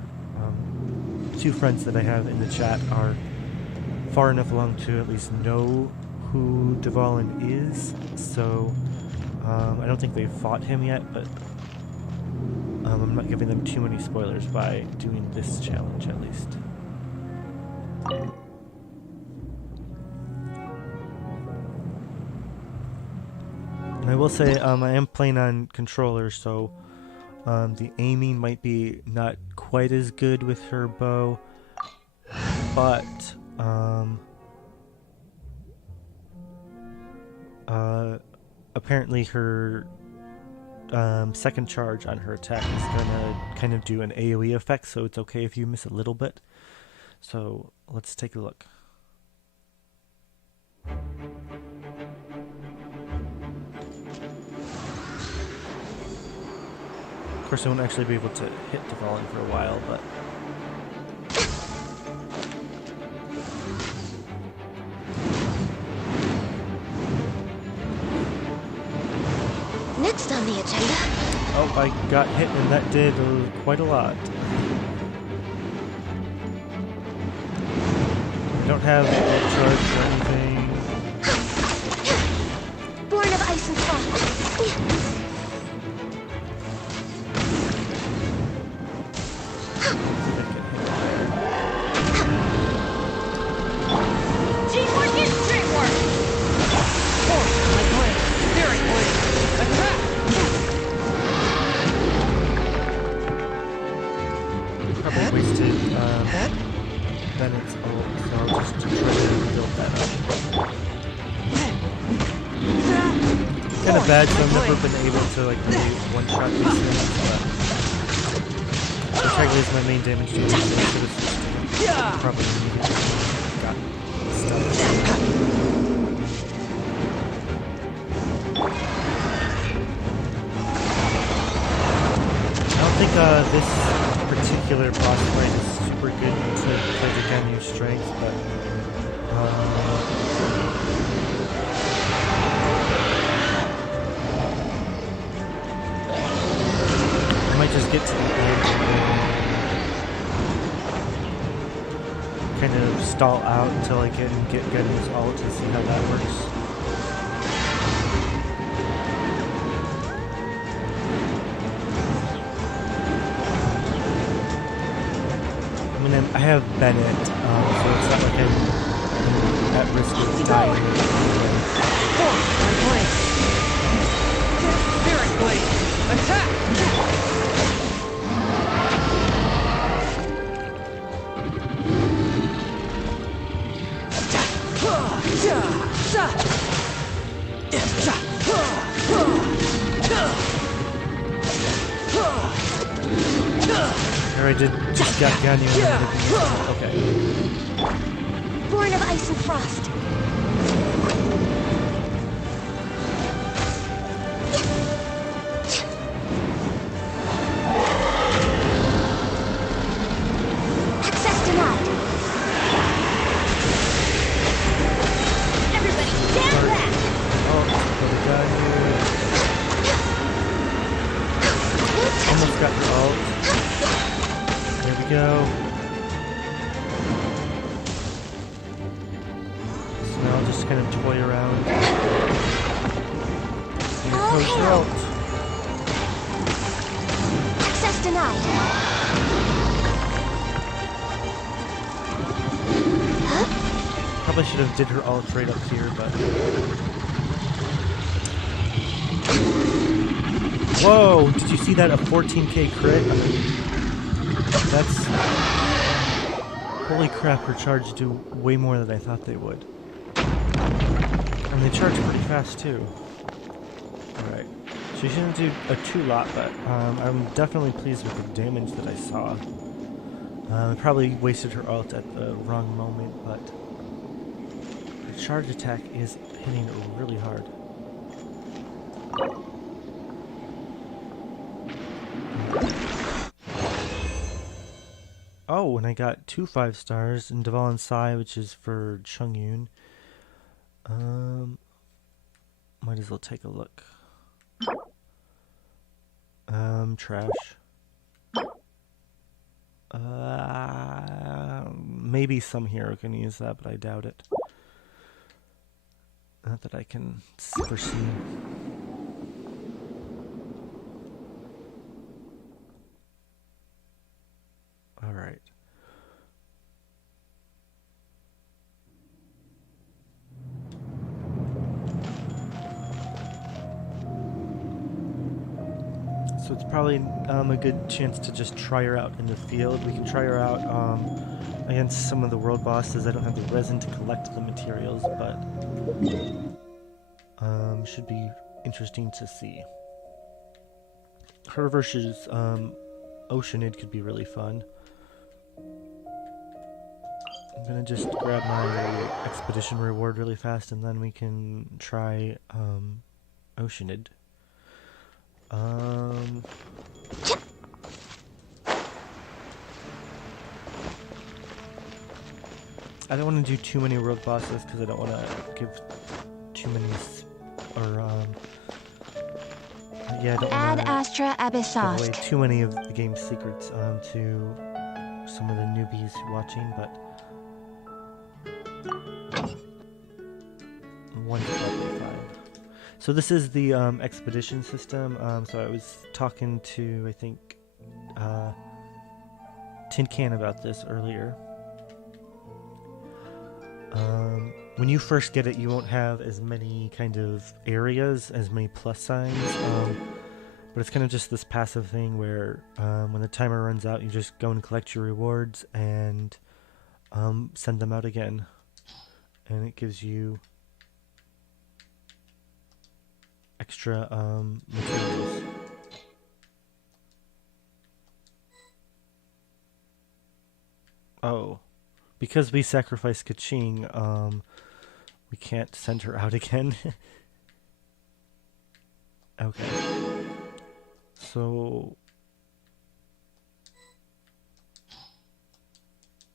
two friends that I have in the chat are far enough along to at least know who Dvalin is, so I don't think they've fought him yet, but I'm not giving them too many spoilers by doing this challenge at least. And I will say I am playing on controller, so the aiming might be not quite as good with her bow, but apparently her second charge on her attack is gonna kind of do an AoE effect, so it's okay if you miss a little bit. So let's take a look. Of course, I won't actually be able to hit Dvalin for a while, but Next on the agenda. oh, I got hit, and that did quite a lot. I don't have a charge or anything. Born of ice and frost. Teamwork is streetwork! Probably wasted Bennett's ult, so I'll just try to build that up. Kind of bad, so I've never been able to like really one-shot these things, but technically is my main damage dealer, so I should have probably got stuff. I don't think this particular boss fight is super good to play the Ganyu strength, but I might just get to the end and kind of stall out until I can get Ganyu's ult to see how that works. I have Bennett, so it's not like I'm at risk of dying. Spirit Blade! Attack! Here I did just got Ganyu. Okay. Born of ice and frost. Access denied. Everybody stand back! Oh, got almost got her ult. There we go. So now I'll just kind of toy around. Here goes her ult. Access denied. Probably should have did her ult right up here, but... Whoa! Did you see that? A 14k crit? That's... Holy crap, her charges do way more than I thought they would. And they charge pretty fast too. Alright. She shouldn't do a too lot, but I'm definitely pleased with the damage that I saw. I probably wasted her ult at the wrong moment, but her charge attack is hitting really hard. Oh, and I got 2 5 stars in Deval Sai, which is for Chungyun. Might as well take a look. Trash. Maybe some hero can use that, but I doubt it. Not that I can foresee. All right. So it's probably a good chance to just try her out in the field. We can try her out against some of the world bosses. I don't have the resin to collect the materials, but should be interesting to see. Her versus Oceanid could be really fun. I'm gonna just grab my expedition reward really fast, and then we can try Oceanid. I don't want to do too many world bosses because I don't want to give too many, yeah, I don't Ad want to Astra give away Abyssosk. too many of the game's secrets to some of the newbies watching, but one's probably fine. So this is the expedition system. So I was talking to, I think, Tin Can about this earlier. When you first get it, you won't have as many kind of areas, as many plus signs, but it's kind of just this passive thing where when the timer runs out, you just go and collect your rewards and send them out again, and it gives you extra materials. Oh, because we sacrificed Kaching, we can't send her out again. Okay. So,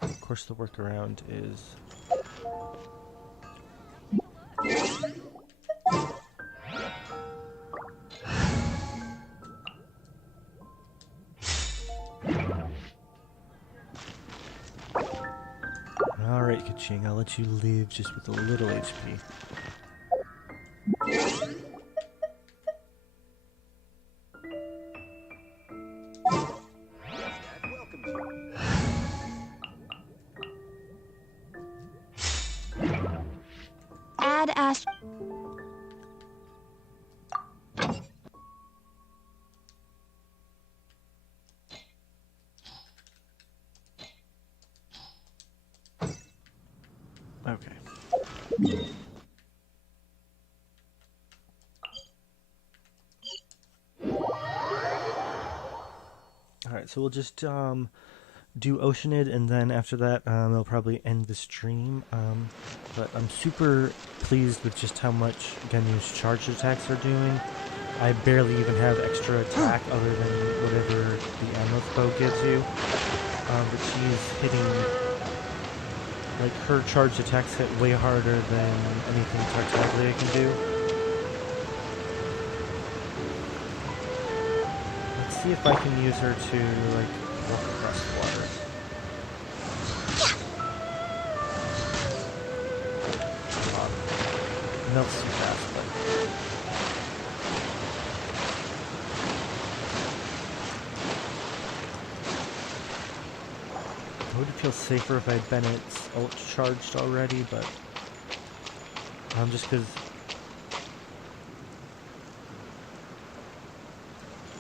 of course, the workaround is alright, Kaching, I'll let you live just with a little HP. Ad Astra. Okay. Alright, so we'll just do Oceanid, and then after that they'll probably end the stream. But I'm super pleased with just how much Ganyu's charge attacks are doing. I barely even have extra attack other than whatever the Amulet bow gives you. But she's hitting, like, her charged attacks hit way harder than anything Tartaglia can do. Let's see if I can use her to, like, walk across the water. Melts too fast, but I would feel safer if I had Bennett's ult charged already, but just because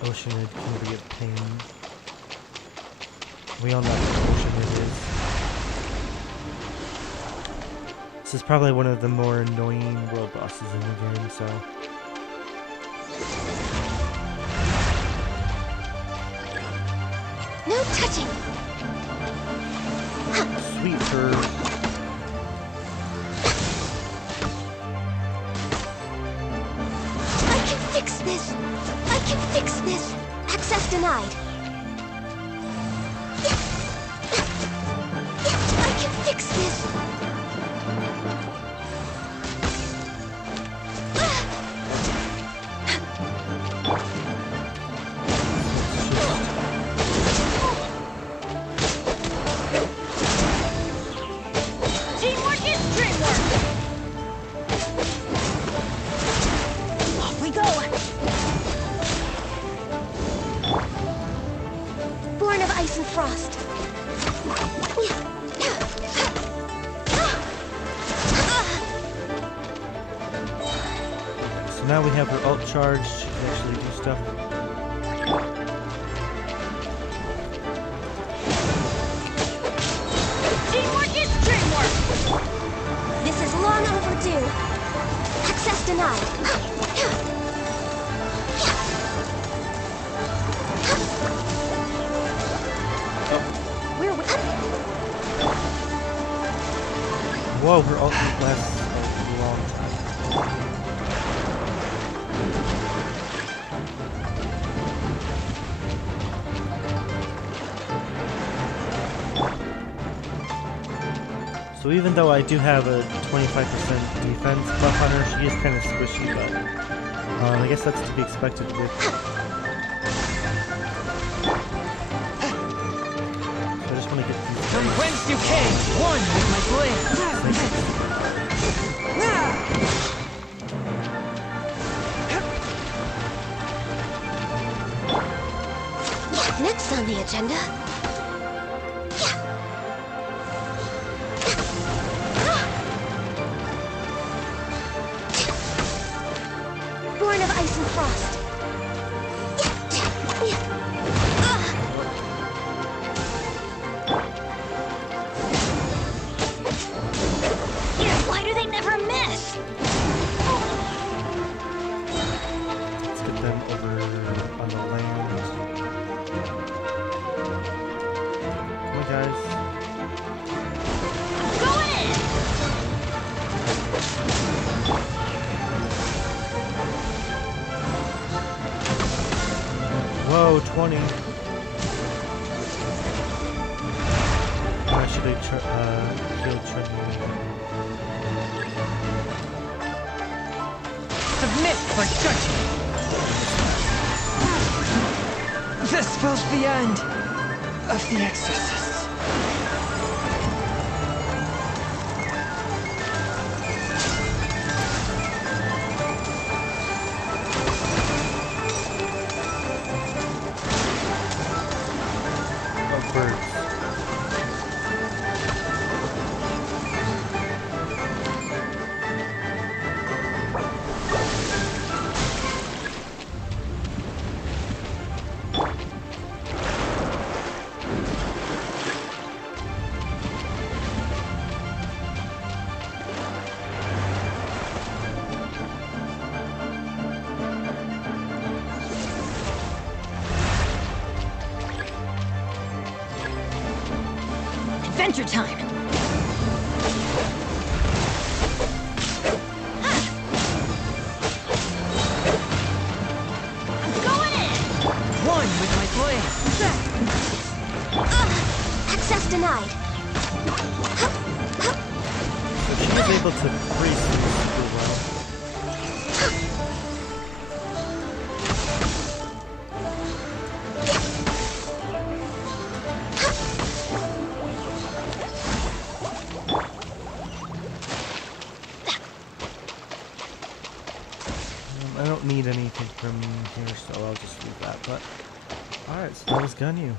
Oceanid can be a pain. We all know what Oceanid is. This is probably one of the more annoying world bosses in the game, so... No touching. Sweet bird. I can fix this. I can fix this. Access denied. I can fix this. Teamwork is dreamwork! Off we go! Born of ice and frost. So now we have her ult charged. She can actually do stuff. Teamwork is dreamwork! This is long overdue. Access denied. We're Whoa, her ult lasts a long time. So even though I do have a 25% defense buff on her, she is kind of squishy, but I guess that's to be expected with... So I just want to get these... From whence you came, one with my next on the agenda. Born of ice and frost. Why do they never miss? Let's get them over on the land. Come on, guys. Going in! Whoa, 20. I should have killed Trent. Submit for judgment. This spells the end of the exorcists. Oh, birds. Adventure time! Going in! One with my blade. Access denied. So she was able to freeze super well. I don't need anything from here, so I'll just leave that. But alright, so that was Ganyu.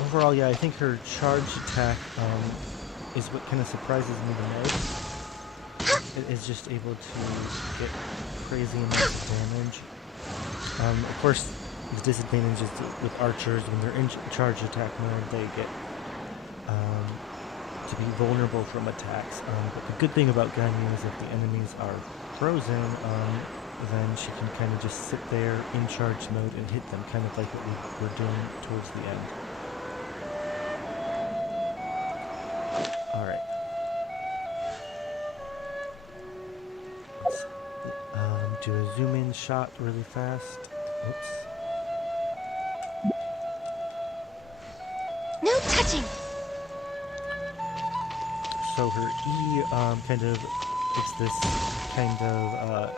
Overall, yeah, I think her charge attack is what kind of surprises me the most. It is just able to get crazy amounts of damage. Of course, the disadvantage is with archers when they're in charge attack mode, they get to be vulnerable from attacks. But the good thing about Ganyu is if the enemies are frozen, then she can kind of just sit there in charge mode and hit them, kind of like what we were doing towards the end. Alright. Let's do a zoom in shot really fast. Oops. No touching! So her E kind of it's this kind of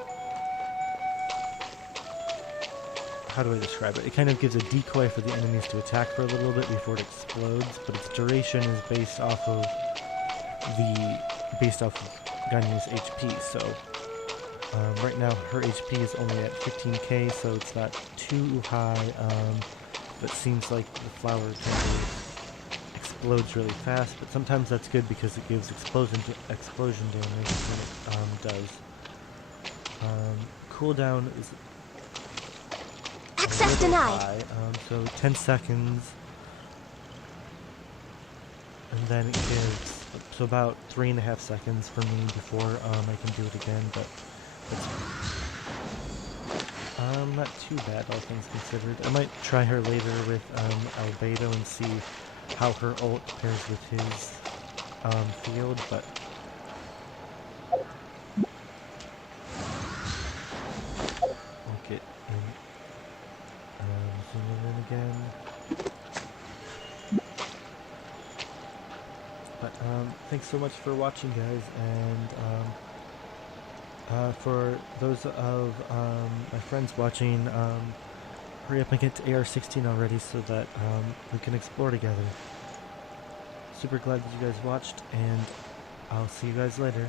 how do I describe it? It kind of gives a decoy for the enemies to attack for a little bit before it explodes, but its duration is based off of Ganyu's HP. So right now her HP is only at 15k, so it's not too high. But it seems like the flower kind of explodes really fast. But sometimes that's good because it gives explosion damage when it does. Cooldown is Access denied. high, so 10 seconds, and then it gives so about 3.5 seconds for me before I can do it again. But that's not too bad, all things considered. I might try her later with Albedo and see how her ult pairs with his field, but we'll get in. Zoom in again. But thanks so much for watching, guys, and for those of my friends watching, hurry up and get to AR-16 already so that we can explore together. Super glad that you guys watched, and I'll see you guys later.